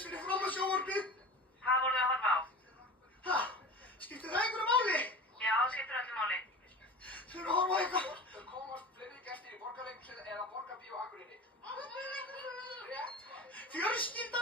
Heiðurs fyrir fram að sjónvarpið. Hvað voru þið að horfa á? Ha, skiptir það einhverju máli? Já, það skiptir öllu máli. Þau eru að horfa á eitthvað. Komast fleiri gestir í Borgarleikhúsið eða Borgarbíó Akureyri? Fjölskylda